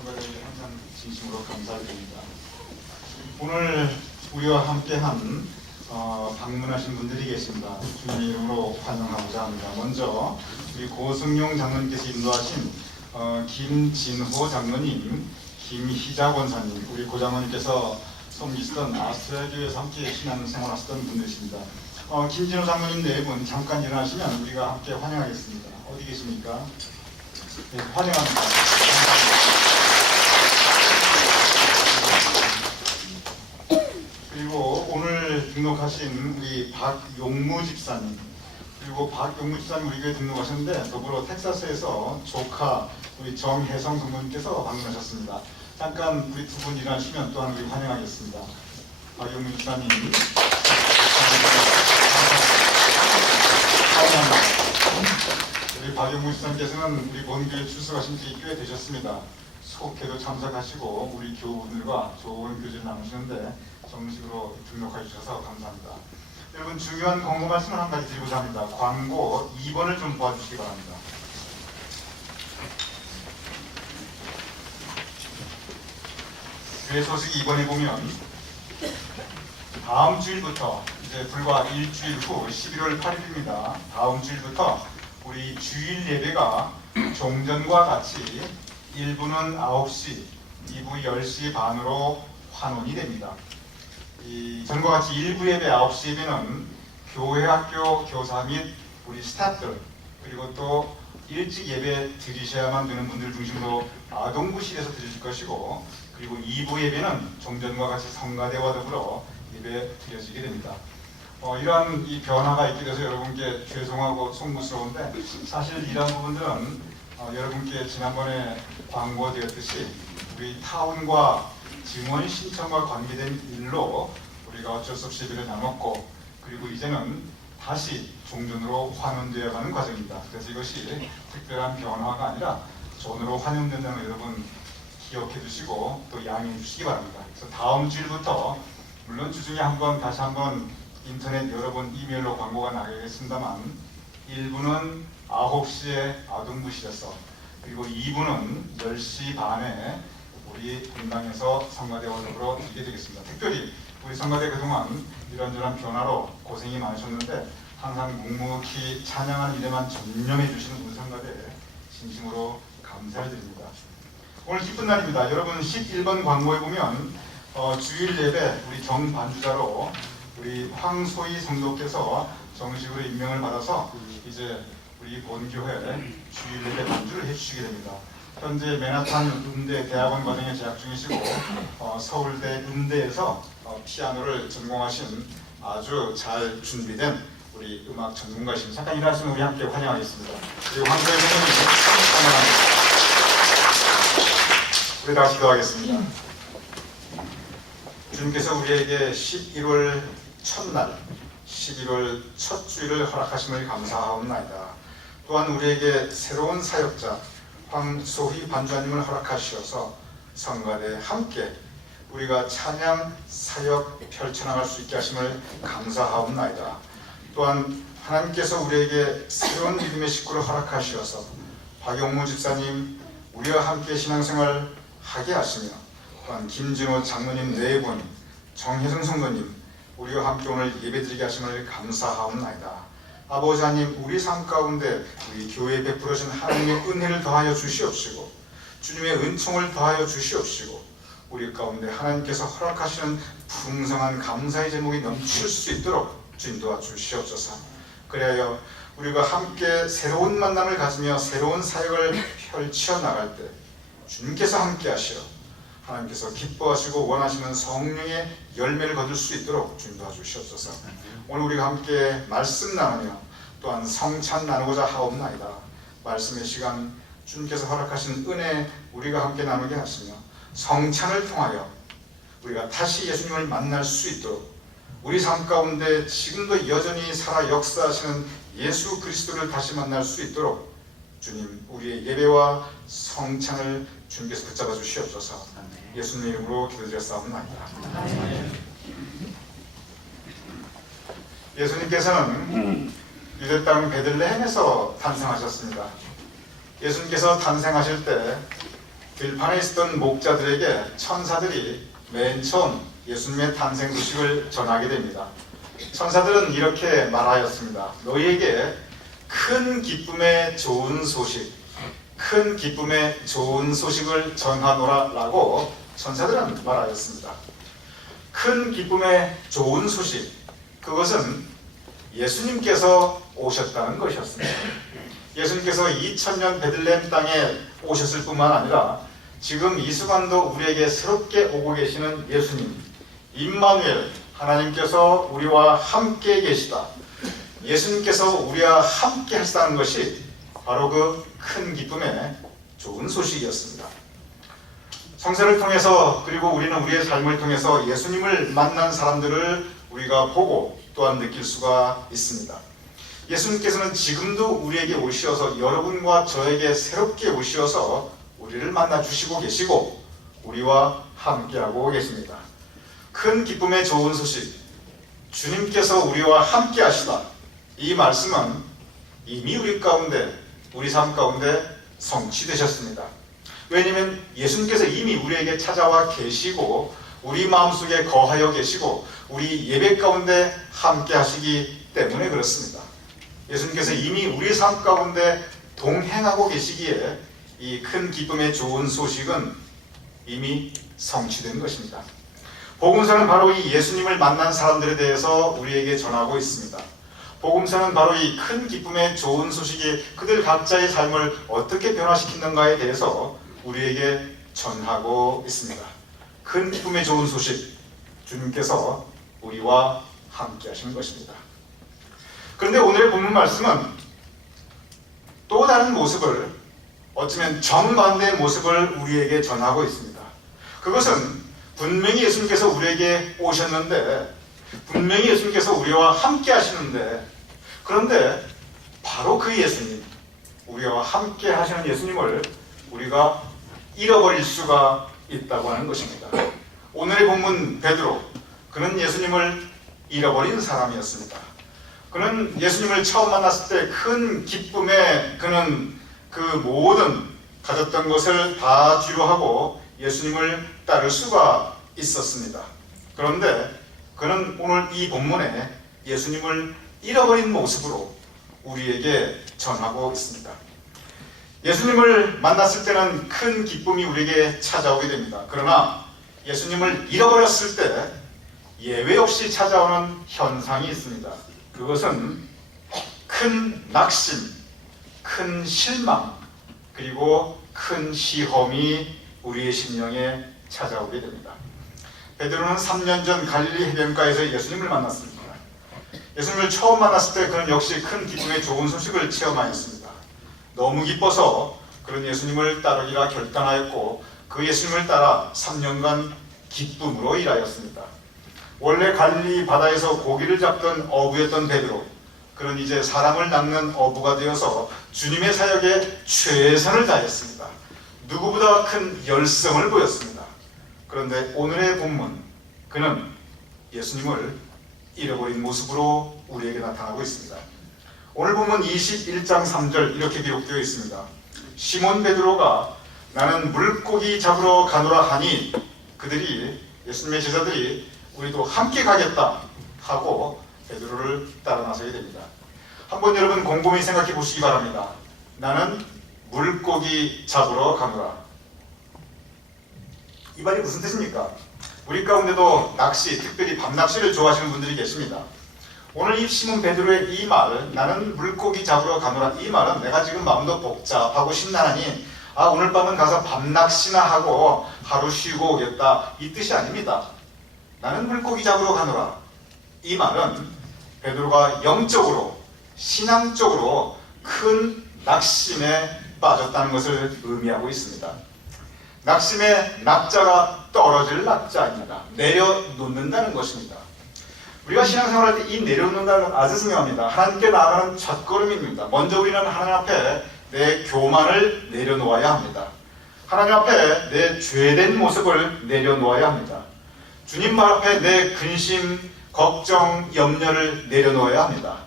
성가대에 항상 진심으로 감사드립니다. 오늘 우리와 함께한 방문하신 분들이 계십니다. 주님의 이름으로 환영하고자 합니다. 먼저 우리 고승용 장로님께서 인도하신 김진호 장로님, 김희자 권사님, 우리 고장로님께서 섬기시던 아스트랄교에서 함께 신앙생활하시던 분들이십니다. 김진호 장로님 네 분 잠깐 일어나시면 우리가 함께 환영하겠습니다. 어디 계십니까? 네, 환영합니다. 그리고 오늘 등록하신 우리 박용무 집사님, 그리고 박용무 집사님 우리 교회 등록하셨는데 더불어 텍사스에서 조카 우리 정혜성 성도님께서 방문하셨습니다. 잠깐 우리 두 분 일어나시면 또한 우리 환영하겠습니다. 박용무 집사님 환영합니다. 우리 박용무 집사님께서는 우리 본교에 출석하신 지 꽤 되셨습니다. 속회도 참석하시고 우리 교우분들과 좋은 교제를 나누시는데 정식으로 등록해 주셔서 감사합니다. 여러분 중요한 광고 말씀을 한 가지 드리고자 합니다. 광고 2번을 좀 봐주시기 바랍니다. 교회 소식 2번에 보면 다음 주일부터 이제 불과 일주일 후 11월 8일입니다. 다음 주일부터 우리 주일 예배가 종전과 같이 1부는 9시, 2부 10시 반으로 환원이 됩니다. 전과 같이 1부 예배 9시 예배는 교회 학교 교사 및 우리 스태프들 그리고 또 일찍 예배 드리셔야만 되는 분들 중심으로 아동부실에서 드리실 것이고, 그리고 2부 예배는 종전과 같이 성가대와 더불어 예배 드려지게 됩니다. 이러한 이 변화가 있게 돼서 여러분께 죄송하고 송구스러운데 사실 이러한 부분들은 여러분께 지난번에 광고되었듯이 우리 타운과 증원 신청과 관계된 일로 우리가 어쩔 수 없이 예배를 나눴고, 그리고 이제는 다시 종전으로 환원되어 가는 과정입니다. 그래서 이것이 특별한 변화가 아니라 전으로 환영된다는 걸 여러분 기억해 주시고 또 양해해 주시기 바랍니다. 그래서 다음 주일부터 물론 주중에 다시 한번 인터넷 여러분 이메일로 광고가 나가겠습니다만 1부는 9시에 아동부실에서, 그리고 2부는 10시 반에 우리 분당에서 성가대와 더불어 드리게 되겠습니다. 특별히 우리 성가대 그동안 이런저런 변화로 고생이 많으셨는데 항상 묵묵히 찬양하는 일에만 전념해 주시는 우리 성가대 진심으로 감사를 드립니다. 오늘 기쁜 날입니다. 여러분 11번 광고에 보면 주일 예배 우리 정반주자로 우리 황소희 성도께서 정식으로 임명을 받아서 이제 우리 본교회 주일 예배 반주를 해주시게 됩니다. 현재 맨하탄 음대 대학원 과정에 재학 중이시고 서울대 음대에서 피아노를 전공하신 아주 잘 준비된 우리 음악 전문가이십니다. 잠깐 일어나시면 우리 함께 환영하겠습니다. 그리고 황소희 성도님 환영합니다. 우리 다 기도하겠습니다. 주님께서 우리에게 11월 첫날 11월 첫 주일을 허락하심을 감사하옵나이다. 또한 우리에게 새로운 사역자 황소희 반주하님을 허락하시어서 성가대 함께 우리가 찬양 사역 펼쳐나갈 수 있게 하심을 감사하옵나이다. 또한 하나님께서 우리에게 새로운 믿음의 식구를 허락하시어서 박용무 집사님 우리와 함께 신앙생활 하게 하시며, 또한 김진호 장로님 네 분, 정혜성 성도님 우리와 함께 오늘 예배드리게 하심을 감사하옵나이다. 아버지 하나님, 우리 삶 가운데 우리 교회에 베풀어 주신 하나님의 은혜를 더하여 주시옵시고 주님의 은총을 더하여 주시옵시고 우리 가운데 하나님께서 허락하시는 풍성한 감사의 제목이 넘칠 수 있도록 주님 도와주시옵소서. 그래야 우리가 함께 새로운 만남을 가지며 새로운 사역을 펼쳐 나갈 때 주님께서 함께 하시어 하나님께서 기뻐하시고 원하시는 성령의 열매를 거둘 수 있도록 주님 도와주시옵소서. 오늘 우리가 함께 말씀 나누며 또한 성찬 나누고자 하옵나이다. 말씀의 시간 주님께서 허락하신 은혜 우리가 함께 나누게 하시며 성찬을 통하여 우리가 다시 예수님을 만날 수 있도록 우리 삶 가운데 지금도 여전히 살아 역사하시는 예수 그리스도를 다시 만날 수 있도록 주님 우리의 예배와 성찬을 주님께서 붙잡아 주시옵소서. 예수님 이름으로 기도드렸사옵나이다. 예수님께서는 유대 땅 베들레헴에서 탄생하셨습니다. 예수님께서 탄생하실 때 들판에 있었던 목자들에게 천사들이 맨 처음 예수님의 탄생 소식을 전하게 됩니다. 천사들은 이렇게 말하였습니다. 너희에게 큰 기쁨의 좋은 소식, 큰 기쁨의 좋은 소식을 전하노라 라고 천사들은 말하였습니다. 큰 기쁨의 좋은 소식, 그것은 예수님께서 오셨다는 것이었습니다. 예수님께서 2000년 베들레헴 땅에 오셨을 뿐만 아니라 지금 이 순간도 우리에게 새롭게 오고 계시는 예수님, 임마누엘, 하나님께서 우리와 함께 계시다. 예수님께서 우리와 함께 하시다는 것이 바로 그 큰 기쁨의 좋은 소식이었습니다. 성서를 통해서, 그리고 우리는 우리의 삶을 통해서 예수님을 만난 사람들을 우리가 보고 또한 느낄 수가 있습니다. 예수님께서는 지금도 우리에게 오시어서, 여러분과 저에게 새롭게 오시어서 우리를 만나 주시고 계시고 우리와 함께하고 계십니다. 큰 기쁨의 좋은 소식, 주님께서 우리와 함께 하시다. 이 말씀은 이미 우리 가운데, 우리 삶 가운데 성취되셨습니다. 왜냐하면 예수님께서 이미 우리에게 찾아와 계시고 우리 마음속에 거하여 계시고 우리 예배 가운데 함께 하시기 때문에 그렇습니다. 예수님께서 이미 우리 삶 가운데 동행하고 계시기에 이 큰 기쁨의 좋은 소식은 이미 성취된 것입니다. 복음서는 바로 이 예수님을 만난 사람들에 대해서 우리에게 전하고 있습니다. 복음서는 바로 이 큰 기쁨의 좋은 소식이 그들 각자의 삶을 어떻게 변화시키는가에 대해서 우리에게 전하고 있습니다. 큰 기쁨의 좋은 소식, 주님께서 우리와 함께 하시는 것입니다. 그런데 오늘의 본문 말씀은 또 다른 모습을, 어쩌면 정반대의 모습을 우리에게 전하고 있습니다. 그것은 분명히 예수님께서 우리에게 오셨는데, 분명히 예수님께서 우리와 함께 하시는데, 그런데 바로 그 예수님, 우리와 함께 하시는 예수님을 우리가 잃어버릴 수가 있다고 하는 것입니다. 오늘의 본문 베드로, 그는 예수님을 잃어버린 사람이었습니다. 그는 예수님을 처음 만났을 때 큰 기쁨에 그는 그 모든 가졌던 것을 다 뒤로하고 예수님을 따를 수가 있었습니다. 그런데 그는 오늘 이 본문에 예수님을 잃어버린 모습으로 우리에게 전하고 있습니다. 예수님을 만났을 때는 큰 기쁨이 우리에게 찾아오게 됩니다. 그러나 예수님을 잃어버렸을 때 예외 없이 찾아오는 현상이 있습니다. 그것은 큰 낙심, 큰 실망, 그리고 큰 시험이 우리의 심령에 찾아오게 됩니다. 베드로는 3년 전 갈릴리 해변가에서 예수님을 만났습니다. 예수님을 처음 만났을 때 그는 역시 큰 기쁨의 좋은 소식을 체험하였습니다. 너무 기뻐서 그런 예수님을 따르기라 결단하였고 그 예수님을 따라 3년간 기쁨으로 일하였습니다. 원래 갈릴리 바다에서 고기를 잡던 어부였던 베드로, 그는 이제 사람을 낚는 어부가 되어서 주님의 사역에 최선을 다했습니다. 누구보다 큰 열성을 보였습니다. 그런데 오늘의 본문, 그는 예수님을 잃어버린 모습으로 우리에게 나타나고 있습니다. 오늘 본문 21장 3절 이렇게 기록되어 있습니다. 시몬 베드로가 나는 물고기 잡으러 가노라 하니 그들이, 예수님의 제자들이 우리도 함께 가겠다 하고 베드로를 따라 나서게 됩니다. 한번 여러분 곰곰이 생각해 보시기 바랍니다. 나는 물고기 잡으러 가노라. 이 말이 무슨 뜻입니까? 우리 가운데도 낚시, 특별히 밤낚시를 좋아하시는 분들이 계십니다. 오늘 이 시몬 베드로의 이 말, 나는 물고기 잡으러 가노라, 이 말은 내가 지금 마음도 복잡하고 심란하니 오늘 밤은 가서 밤낚시나 하고 하루 쉬고 오겠다, 이 뜻이 아닙니다. 나는 물고기 잡으러 가노라, 이 말은 베드로가 영적으로, 신앙적으로 큰 낙심에 빠졌다는 것을 의미하고 있습니다. 낙심의 낙자가 떨어질 낙자입니다. 내려놓는다는 것입니다. 우리가 신앙생활할 때 이 내려놓는다는 건 아주 중요합니다. 하나님께 나아가는 첫걸음입니다. 먼저 우리는 하나님 앞에 내 교만을 내려놓아야 합니다. 하나님 앞에 내 죄된 모습을 내려놓아야 합니다. 주님 발 앞에 내 근심, 걱정, 염려를 내려놓아야 합니다.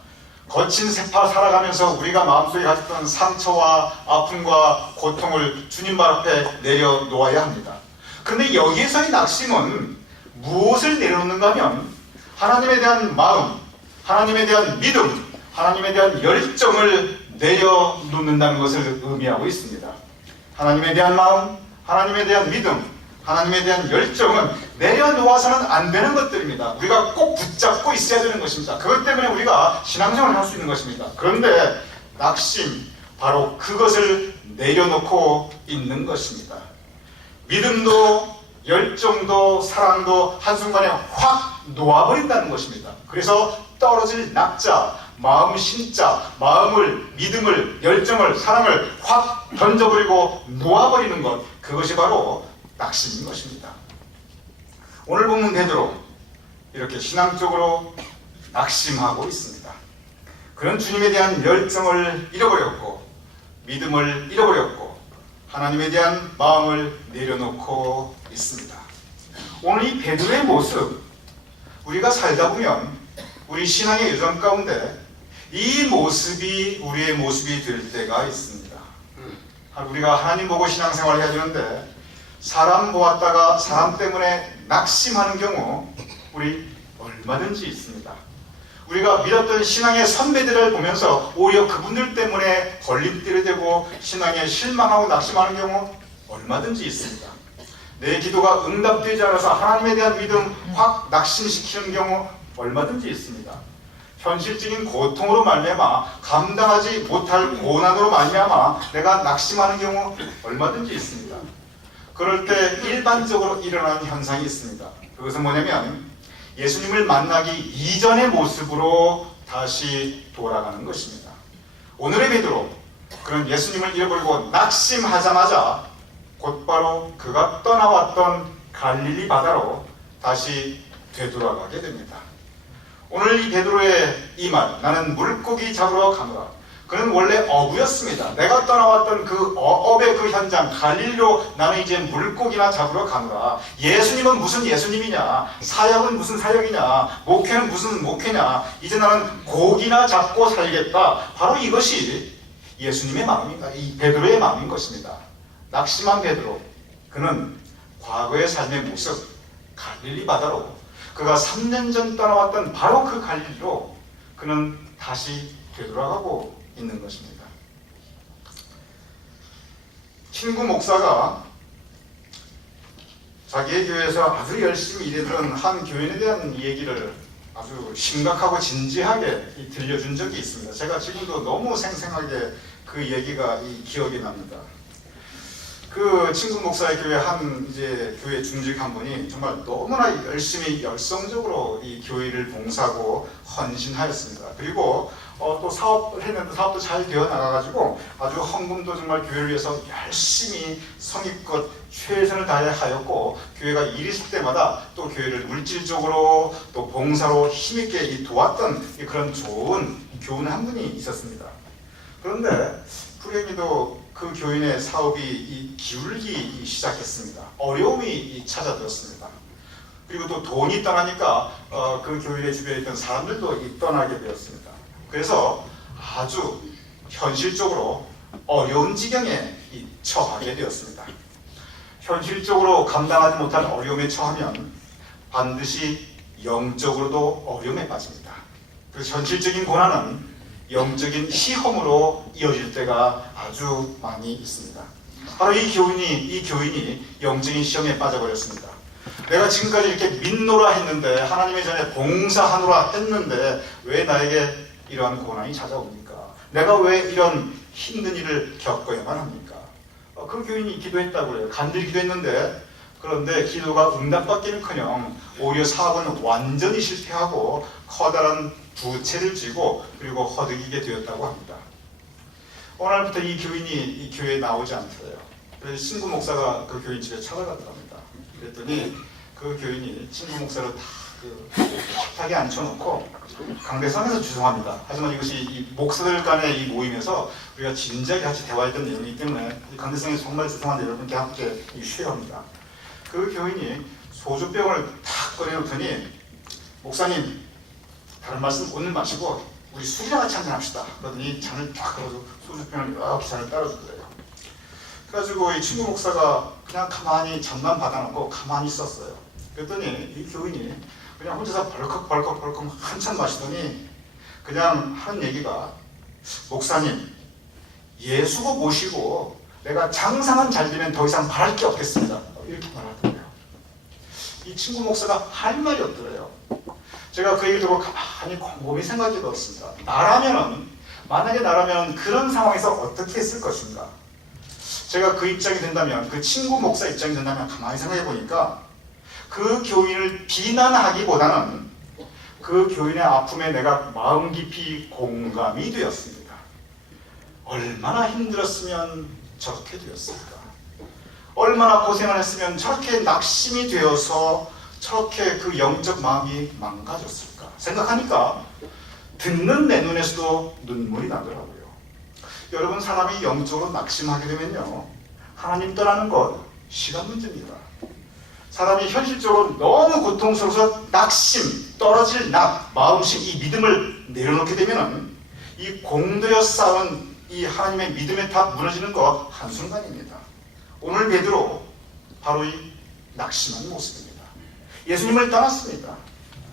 거친 세파 살아가면서 우리가 마음속에 가졌던 상처와 아픔과 고통을 주님 발 앞에 내려놓아야 합니다. 그런데 여기에서의 낙심은 무엇을 내려놓는가 하면 하나님에 대한 마음, 하나님에 대한 믿음, 하나님에 대한 열정을 내려놓는다는 것을 의미하고 있습니다. 하나님에 대한 마음, 하나님에 대한 믿음, 하나님에 대한 열정은 내려놓아서는 안 되는 것들입니다. 우리가 꼭 붙잡고 있어야 되는 것입니다. 그것 때문에 우리가 신앙생활을 할 수 있는 것입니다. 그런데 낙심, 바로 그것을 내려놓고 있는 것입니다. 믿음도 열정도 사랑도 한순간에 확 놓아버린다는 것입니다. 그래서 떨어질 낙자, 마음 신자, 마음을, 믿음을, 열정을, 사랑을 확 던져버리고 놓아버리는 것, 그것이 바로 낙심인 것입니다. 오늘 본문 베드로 이렇게 신앙적으로 낙심하고 있습니다. 그런 주님에 대한 열정을 잃어버렸고 믿음을 잃어버렸고 하나님에 대한 마음을 내려놓고 있습니다. 오늘 이 베드로의 모습, 우리가 살다 보면 우리 신앙의 여정 가운데 이 모습이 우리의 모습이 될 때가 있습니다. 우리가 하나님 보고 신앙생활을 해야 되는데 사람 보았다가 사람 때문에 낙심하는 경우 우리 얼마든지 있습니다. 우리가 믿었던 신앙의 선배들을 보면서 오히려 그분들 때문에 걸림돌이 되고 신앙에 실망하고 낙심하는 경우 얼마든지 있습니다. 내 기도가 응답되지 않아서 하나님에 대한 믿음 확 낙심시키는 경우 얼마든지 있습니다. 현실적인 고통으로 말미암아 감당하지 못할 고난으로 말미암아 내가 낙심하는 경우 얼마든지 있습니다. 그럴 때 일반적으로 일어나는 현상이 있습니다. 그것은 뭐냐면 예수님을 만나기 이전의 모습으로 다시 돌아가는 것입니다. 오늘의 베드로, 그런 예수님을 잃어버리고 낙심하자마자 곧바로 그가 떠나왔던 갈릴리 바다로 다시 되돌아가게 됩니다. 오늘 이 베드로의 이 말, 나는 물고기 잡으러 가노라. 그는 원래 어부였습니다. 내가 떠나왔던 그 어업의 그 현장 갈릴리로 나는 이제 물고기나 잡으러 가노라. 예수님은 무슨 예수님이냐, 사역은 무슨 사역이냐, 목회는 무슨 목회냐, 이제 나는 고기나 잡고 살겠다. 바로 이것이 예수님의 마음인가, 이 베드로의 마음인 것입니다. 낙심한 베드로, 그는 과거의 삶의 모습, 갈릴리 바다로, 그가 3년 전 떠나왔던 바로 그 갈릴리로 그는 다시 되돌아가고 있는 것입니다. 친구 목사가 자기의 교회에서 아주 열심히 일했던 한 교인에 대한 얘기를 아주 심각하고 진지하게 들려준 적이 있습니다. 제가 지금도 너무 생생하게 그 얘기가 기억이 납니다. 그 친구 목사의 교회 교회 중직 한 분이 정말 너무나 열심히 열성적으로 이 교회를 봉사하고 헌신하였습니다. 그리고 또 사업을 했는데 사업도 잘 되어 나가가지고 아주 헌금도 정말 교회를 위해서 열심히 성의껏 최선을 다해 하였고, 교회가 일 있을 때마다 또 교회를 물질적으로 또 봉사로 힘있게 도왔던 그런 좋은 교인 한 분이 있었습니다. 그런데 불행히도 그 교인의 사업이 기울기 시작했습니다. 어려움이 찾아들었습니다. 그리고 또 돈이 떠나니까 그 교인의 주변에 있던 사람들도 떠나게 되었습니다. 그래서 아주 현실적으로 어려운 지경에 처하게 되었습니다. 현실적으로 감당하지 못한 어려움에 처하면 반드시 영적으로도 어려움에 빠집니다. 그래서 현실적인 고난은 영적인 시험으로 이어질 때가 아주 많이 있습니다. 바로 이 교인이 영적인 시험에 빠져버렸습니다. 내가 지금까지 이렇게 믿노라 했는데, 하나님의 전에 봉사하노라 했는데 왜 나에게 이러한 고난이 찾아옵니까? 내가 왜 이런 힘든 일을 겪어야만 합니까? 그 교인이 기도했다고 해요. 간절히 기도했는데, 그런데 기도가 응답받기는커녕 오히려 사업은 완전히 실패하고 커다란 부채를 지고 그리고 허덕이게 되었다고 합니다. 어느 날부터 이 교인이 이 교회에 나오지 않더래요. 그래서 친구 목사가 그 교인 집에 찾아갔답니다. 그랬더니 그 교인이 친구 목사를 다 식탁에 앉혀놓고, 강대상에서 죄송합니다. 하지만 이것이 이 목사들 간의 이 모임에서 우리가 진지하게 같이 대화했던 내용이기 때문에 강대상에서 정말 죄송한데 여러분께 함께 쉐어합니다. 그 교인이 소주병을 탁 꺼내놓더니, 목사님 다른 말씀 오늘 마시고 우리 술이나 같이 한잔 합시다. 그러더니 잔을 딱 걸어서 소주병을 이렇게 잔을 따라주더래요. 그래가지고 이 친구 목사가 그냥 가만히 잔만 받아놓고 가만히 있었어요. 그랬더니 이 교인이 그냥 혼자서 벌컥벌컥 한참 마시더니 그냥 하는 얘기가, 목사님, 예수고 모시고 내가 장사만 잘 되면 더 이상 바랄 게 없겠습니다. 이렇게 말하더래요. 이 친구 목사가 할 말이 없더래요. 제가 그 얘기 듣고 가만히 곰곰이 생각해 봤습니다. 만약에 나라면 그런 상황에서 어떻게 했을 것인가? 제가 그 입장이 된다면, 그 친구 목사 입장이 된다면 가만히 생각해 보니까 그 교인을 비난하기보다는 그 교인의 아픔에 내가 마음 깊이 공감이 되었습니다. 얼마나 힘들었으면 저렇게 되었을까? 얼마나 고생을 했으면 저렇게 낙심이 되어서 저렇게 그 영적 마음이 망가졌을까? 생각하니까 듣는 내 눈에서도 눈물이 나더라고요. 여러분, 사람이 영적으로 낙심하게 되면요, 하나님 떠나는 것 시간 문제입니다. 사람이 현실적으로 너무 고통스러워서 낙심, 떨어질 마음씩 이 믿음을 내려놓게 되면 이 공들여 쌓은 이 하나님의 믿음의 탑 무너지는 것 한순간입니다. 오늘 베드로 바로 이 낙심한 모습입니다. 예수님을 떠났습니다.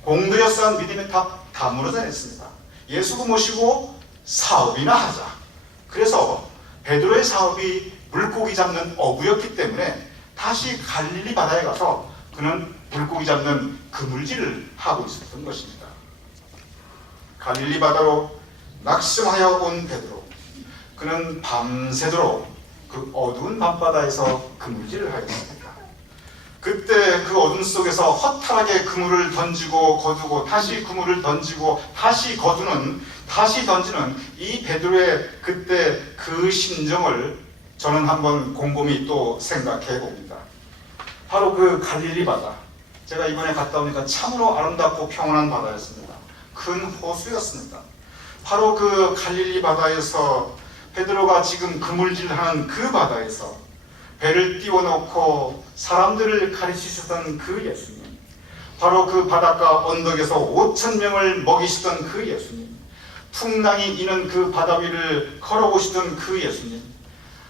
공들여 쌓은 믿음의 탑 다 무너져냈습니다. 예수를 모시고 사업이나 하자. 그래서 베드로의 사업이 물고기 잡는 어부였기 때문에 다시 갈릴리 바다에 가서 그는 물고기 잡는 그물질을 하고 있었던 것입니다. 갈릴리 바다로 낙심하여 온 베드로, 그는 밤새도록 그 어두운 밤바다에서 그물질을 하였습니다. 그때 그 어둠 속에서 허탈하게 그물을 던지고 거두고 다시 그물을 던지고 다시 거두는, 다시 던지는 이 베드로의 그때 그 심정을 저는 한번 곰곰이 또 생각해 봅니다. 바로 그 갈릴리 바다, 제가 이번에 갔다 오니까 참으로 아름답고 평온한 바다였습니다. 큰 호수였습니다. 바로 그 갈릴리 바다에서 베드로가 지금 그물질하는 그 바다에서 배를 띄워놓고 사람들을 가르치셨던 그 예수님, 바로 그 바닷가 언덕에서 5,000명을 먹이시던 그 예수님, 풍랑이 이는 그 바다 위를 걸어오시던 그 예수님,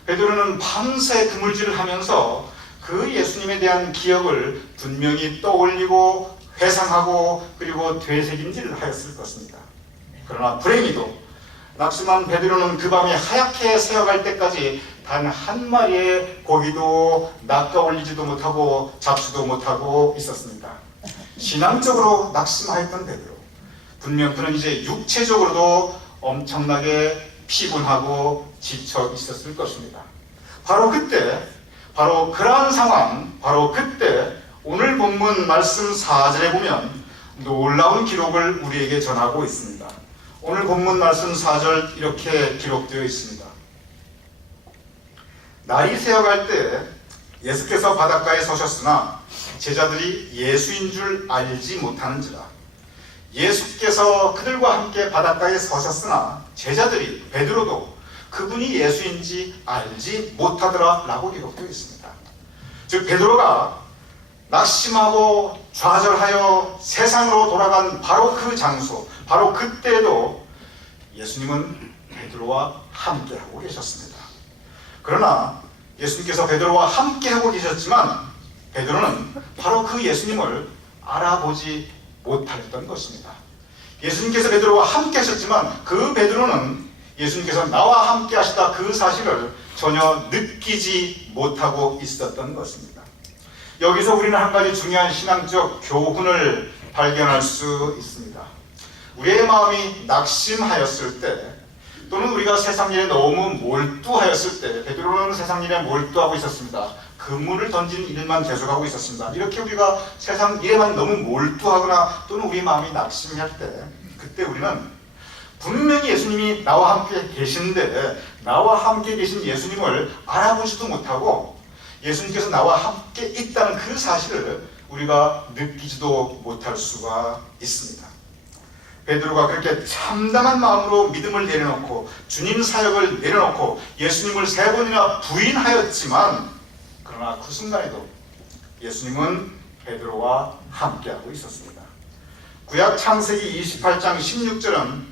베드로는 밤새 그물질을 하면서 그 예수님에 대한 기억을 분명히 떠올리고 회상하고 그리고 되새김질을 하였을 것입니다. 그러나 불행히도 낙심한 베드로는 그 밤에 하얗게 새어갈 때까지 단 한 마리의 고기도 낚아 올리지도 못하고 잡지도 못하고 있었습니다. 신앙적으로 낙심하였던 베드로, 분명 그는 이제 육체적으로도 엄청나게 피곤하고 지쳐 있었을 것입니다. 바로 그때, 바로 그러한 상황, 바로 그때 오늘 본문 말씀 4절에 보면 놀라운 기록을 우리에게 전하고 있습니다. 오늘 본문 말씀 4절 이렇게 기록되어 있습니다. 날이 새어갈 때 예수께서 바닷가에 서셨으나 제자들이 예수인 줄 알지 못하는지라. 예수께서 그들과 함께 바닷가에 서셨으나 제자들이, 베드로도 그분이 예수인지 알지 못하더라 라고 기록되어 있습니다. 즉 베드로가 낙심하고 좌절하여 세상으로 돌아간 바로 그 장소, 바로 그때도 예수님은 베드로와 함께하고 계셨습니다. 그러나 예수님께서 베드로와 함께하고 계셨지만 베드로는 바로 그 예수님을 알아보지 못했던 것입니다. 예수님께서 베드로와 함께 하셨지만 그 베드로는 예수님께서 나와 함께 하시다 그 사실을 전혀 느끼지 못하고 있었던 것입니다. 여기서 우리는 한 가지 중요한 신앙적 교훈을 발견할 수 있습니다. 우리의 마음이 낙심하였을 때, 또는 우리가 세상 일에 너무 몰두하였을 때, 베드로는 세상 일에 몰두하고 있었습니다. 그물을 던지는 일만 계속하고 있었습니다. 이렇게 우리가 세상 일에만 너무 몰두하거나 또는 우리 마음이 낙심할 때, 그때 우리는 분명히 예수님이 나와 함께 계신데 나와 함께 계신 예수님을 알아보지도 못하고 예수님께서 나와 함께 있다는 그 사실을 우리가 느끼지도 못할 수가 있습니다. 베드로가 그렇게 참담한 마음으로 믿음을 내려놓고 주님 사역을 내려놓고 예수님을 3번이나 부인하였지만, 그러나 그 순간에도 예수님은 베드로와 함께하고 있었습니다. 구약 창세기 28장 16절은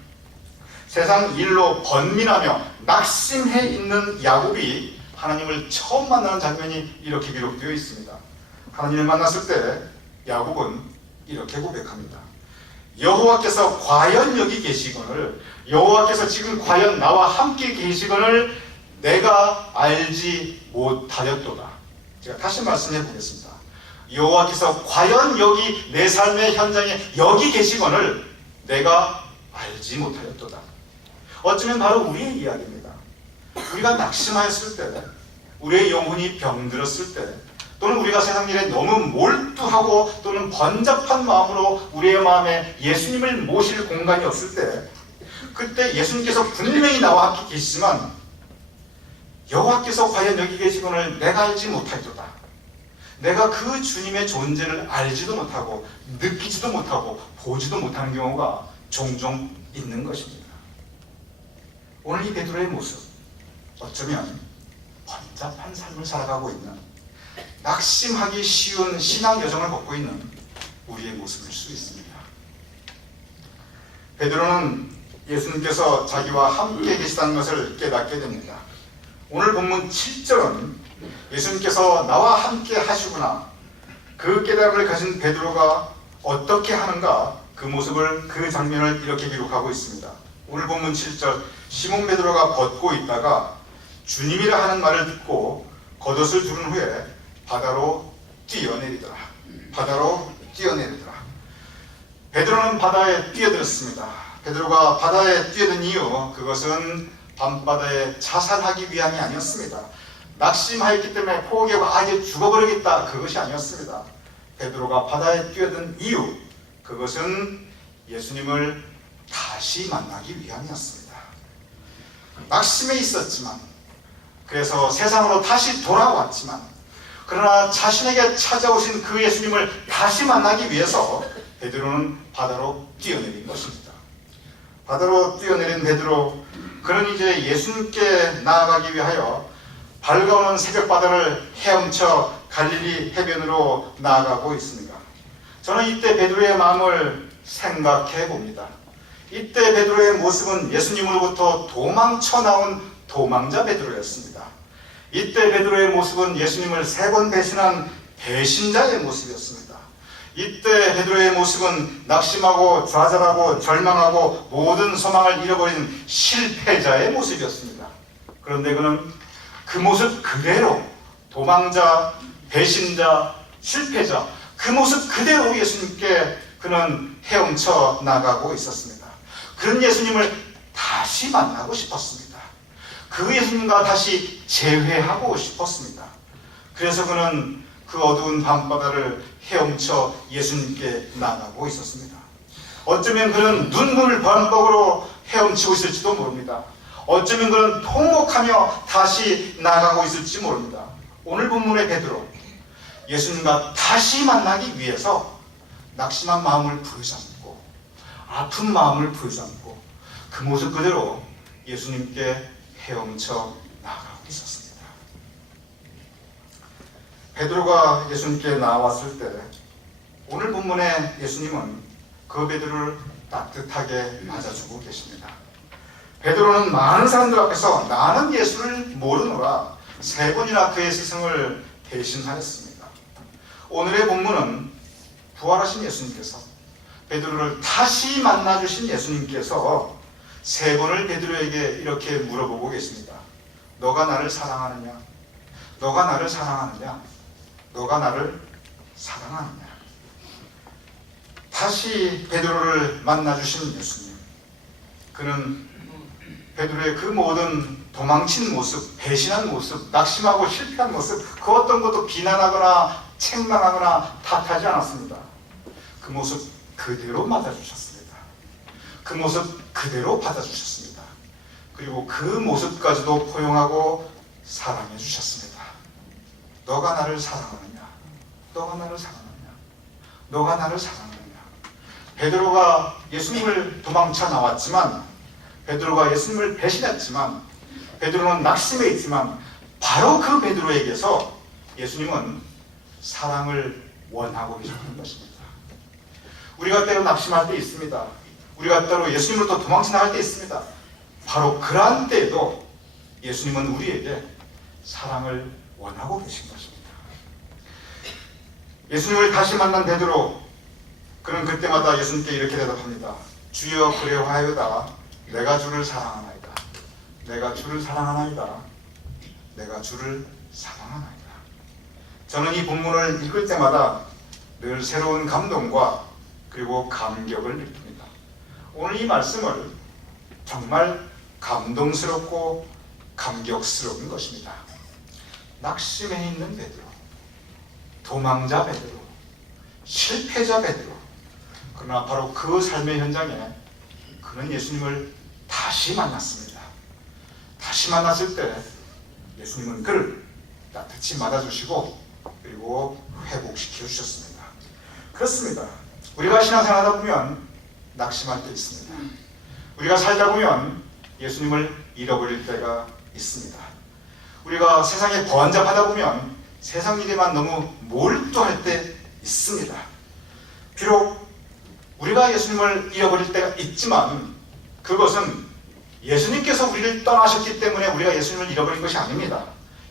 세상 일로 번민하며 낙심해 있는 야곱이 하나님을 처음 만나는 장면이 이렇게 기록되어 있습니다. 하나님을 만났을 때 야곱은 이렇게 고백합니다. 여호와께서 과연 여기 계시거늘, 여호와께서 지금 과연 나와 함께 계시거늘 내가 알지 못하였도다. 제가 다시 말씀해 보겠습니다. 여호와께서 과연 여기 내 삶의 현장에 여기 계시거늘 내가 알지 못하였도다. 어쩌면 바로 우리의 이야기입니다. 우리가 낙심하였을 때, 우리의 영혼이 병들었을 때, 또는 우리가 세상 일에 너무 몰두하고 또는 번잡한 마음으로 우리의 마음에 예수님을 모실 공간이 없을 때, 그때 예수님께서 분명히 나와 함께 계시지만 여호와께서 과연 여기 계시거늘 내가 알지 못하였도다. 내가 그 주님의 존재를 알지도 못하고 느끼지도 못하고 보지도 못하는 경우가 종종 있는 것입니다. 오늘 이 베드로의 모습, 어쩌면 번잡한 삶을 살아가고 있는, 낙심하기 쉬운 신앙 여정을 걷고 있는 우리의 모습일 수 있습니다. 베드로는 예수님께서 자기와 함께 계시다는 것을 깨닫게 됩니다. 오늘 본문 7절은 예수님께서 나와 함께 하시구나, 그 깨달음을 가진 베드로가 어떻게 하는가, 그 모습을, 그 장면을 이렇게 기록하고 있습니다. 오늘 본문 7절, 시몬 베드로가 벗고 있다가 주님이라 하는 말을 듣고 겉옷을 두른 후에 바다로 뛰어내리더라. 바다로 뛰어내리더라. 베드로는 바다에 뛰어들었습니다. 베드로가 바다에 뛰어든 이유, 그것은 밤바다에 자살하기 위함이 아니었습니다. 낙심하였기 때문에 포기하고 이제 죽어버리겠다, 그것이 아니었습니다. 베드로가 바다에 뛰어든 이유, 그것은 예수님을 다시 만나기 위함이었습니다. 낙심에 있었지만, 그래서 세상으로 다시 돌아왔지만, 그러나 자신에게 찾아오신 그 예수님을 다시 만나기 위해서 베드로는 바다로 뛰어내린 것입니다. 바다로 뛰어내린 베드로, 그는 이제 예수님께 나아가기 위하여 밝아오는 새벽바다를 헤엄쳐 갈릴리 해변으로 나아가고 있습니다. 저는 이때 베드로의 마음을 생각해 봅니다. 이때 베드로의 모습은 예수님으로부터 도망쳐 나온 도망자 베드로였습니다. 이때 베드로의 모습은 예수님을 3번 배신한 배신자의 모습이었습니다. 이때 베드로의 모습은 낙심하고 좌절하고 절망하고 모든 소망을 잃어버린 실패자의 모습이었습니다. 그런데 그는 그 모습 그대로, 도망자, 배신자, 실패자, 그 모습 그대로 예수님께 그는 헤엄쳐 나가고 있었습니다. 그런 예수님을 다시 만나고 싶었습니다. 그 예수님과 다시 재회하고 싶었습니다. 그래서 그는 그 어두운 밤바다를 헤엄쳐 예수님께 나가고 있었습니다. 어쩌면 그는 눈물 범벅으로 헤엄치고 있을지도 모릅니다. 어쩌면 그는 통곡하며 다시 나가고 있을지 모릅니다. 오늘 본문의 베드로, 예수님과 다시 만나기 위해서 낙심한 마음을 부여잡고 아픈 마음을 부여잡고 그 모습 그대로 예수님께 헤엄쳐 나아가고 있었습니다. 베드로가 예수님께 나왔을 때 오늘 본문의 예수님은 그 베드로를 따뜻하게 맞아주고 계십니다. 베드로는 많은 사람들 앞에서 나는 예수를 모르노라 3번이나 그의 스승을 대신하였습니다. 오늘의 본문은 부활하신 예수님께서, 베드로를 다시 만나주신 예수님께서 3번을 베드로에게 이렇게 물어보고 계십니다. 너가 나를 사랑하느냐? 너가 나를 사랑하느냐? 너가 나를 사랑하느냐? 다시 베드로를 만나주신 예수님, 그는 베드로의 그 모든 도망친 모습, 배신한 모습, 낙심하고 실패한 모습, 그 어떤 것도 비난하거나 책망하거나 탓하지 않았습니다. 그 모습 그대로 맞아주셨습니다. 그 모습 그대로 받아주셨습니다. 그리고 그 모습까지도 포용하고 사랑해 주셨습니다. 너가 나를 사랑하느냐? 너가 나를 사랑하느냐? 너가 나를 사랑하느냐? 베드로가 예수님을 도망쳐 나왔지만, 베드로가 예수님을 배신했지만, 베드로는 낙심해 있지만, 바로 그 베드로에게서 예수님은 사랑을 원하고 계셨던 것입니다. 우리가 때로 낙심할 때 있습니다. 우리가 때로 예수님으로부터 도망쳐 나갈 때 있습니다. 바로 그러한 때에도 예수님은 우리에게 사랑을 원하고 계신 것입니다. 예수님을 다시 만난 베드로, 그는 그때마다 예수님께 이렇게 대답합니다. 주여 그리하여다. 내가 주를 사랑하나이다. 내가 주를 사랑하나이다. 내가 주를 사랑하나이다. 저는 이 본문을 읽을 때마다 늘 새로운 감동과 그리고 감격을 느낍니다. 오늘 이 말씀을 정말 감동스럽고 감격스러운 것입니다. 낙심해 있는 베드로, 도망자 베드로, 실패자 베드로, 그러나 바로 그 삶의 현장에 그는 예수님을 다시 만났습니다. 다시 만났을 때 예수님은 그를 따뜻히 맞아주시고 그리고 회복시켜 주셨습니다. 그렇습니다. 우리가 신앙생활 하다 보면 낙심할 때 있습니다. 우리가 살다 보면 예수님을 잃어버릴 때가 있습니다. 우리가 세상에 번잡하다 보면 세상 일에만 너무 몰두할 때 있습니다. 비록 우리가 예수님을 잃어버릴 때가 있지만 그것은 예수님께서 우리를 떠나셨기 때문에 우리가 예수님을 잃어버린 것이 아닙니다.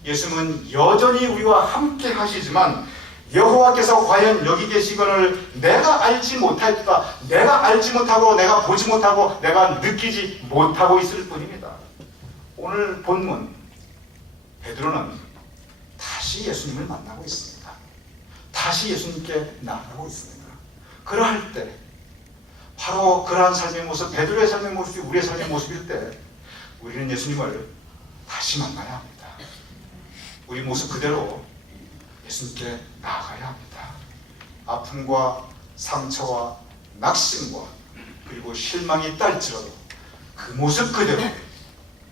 예수님은 여전히 우리와 함께 하시지만 여호와께서 과연 여기 계시거늘 내가 알지 못하였다, 내가 알지 못하고 내가 보지 못하고 내가 느끼지 못하고 있을 뿐입니다. 오늘 본문 베드로는 다시 예수님을 만나고 있습니다. 다시 예수님께 나아가고 있습니다. 그러할 때 바로 그러한 삶의 모습, 베드로의 삶의 모습이 우리의 삶의 모습일 때 우리는 예수님을 다시 만나야 합니다. 우리 모습 그대로 예수님께 나아가야 합니다. 아픔과 상처와 낙심과 그리고 실망이 있다 할지라도 그 모습 그대로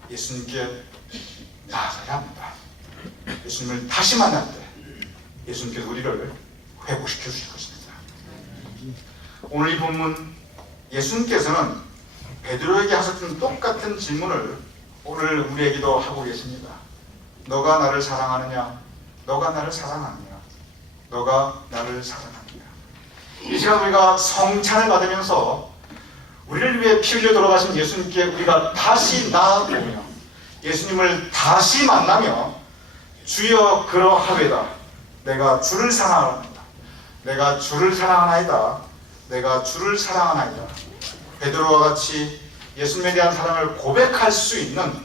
예수님께 나아가야 합니다. 예수님을 다시 만날 때 예수님께서 우리를 회복시켜 주실 것입니다. 오늘 이 본문 예수님께서는 베드로에게 하셨던 똑같은 질문을 오늘 우리에게도 하고 계십니다. 너가 나를 사랑하느냐? 너가 나를 사랑하느냐? 너가 나를 사랑하느냐? 이 시간 우리가 성찬을 받으면서 우리를 위해 피 흘려 돌아가신 예수님께 우리가 다시 나아오며 예수님을 다시 만나며 주여 그러하외다. 내가 주를 사랑하나이다. 내가 주를 사랑하나이다. 내가 주를 사랑하나이다. 베드로와 같이 예수님에 대한 사랑을 고백할 수 있는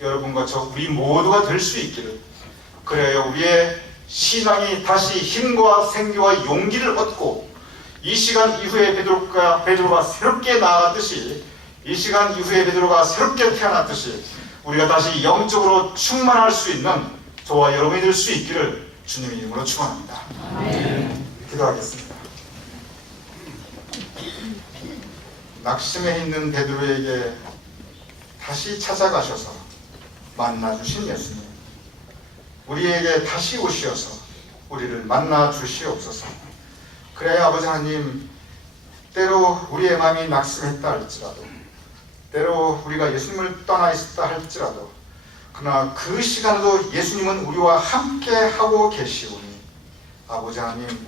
여러분과 저 우리 모두가 될 수 있기를, 그래야 우리의 신앙이 다시 힘과 생기와 용기를 얻고 이 시간 이후에 베드로가 새롭게 나아갔듯이, 이 시간 이후에 베드로가 새롭게 태어났듯이 우리가 다시 영적으로 충만할 수 있는 저와 여러분이 될 수 있기를 주님의 이름으로 축원합니다. 기도하겠습니다. 낙심해 있는 베드로에게 다시 찾아가셔서 만나주신 예수님, 우리에게 다시 오시어서 우리를 만나 주시옵소서. 그래야 아버지 하나님, 때로 우리의 마음이 낙심했다 할지라도, 때로 우리가 예수님을 떠나 있었다 할지라도, 그러나 그 시간에도 예수님은 우리와 함께 하고 계시오니 아버지 하나님,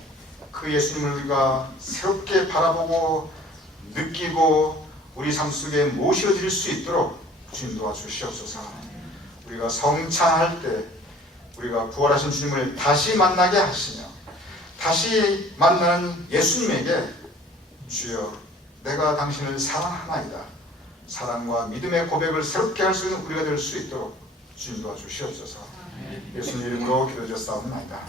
그 예수님을 우리가 새롭게 바라보고 느끼고 우리 삶 속에 모셔드릴 수 있도록 주님 도와주시옵소서. 우리가 성찬할 때 우리가 부활하신 주님을 다시 만나게 하시며 다시 만나는 예수님에게 주여 내가 당신을 사랑하나이다, 사랑과 믿음의 고백을 새롭게 할 수 있는 우리가 될 수 있도록 주님 도와주시옵소서. 예수님 이름으로 기도드렸사옵나이다.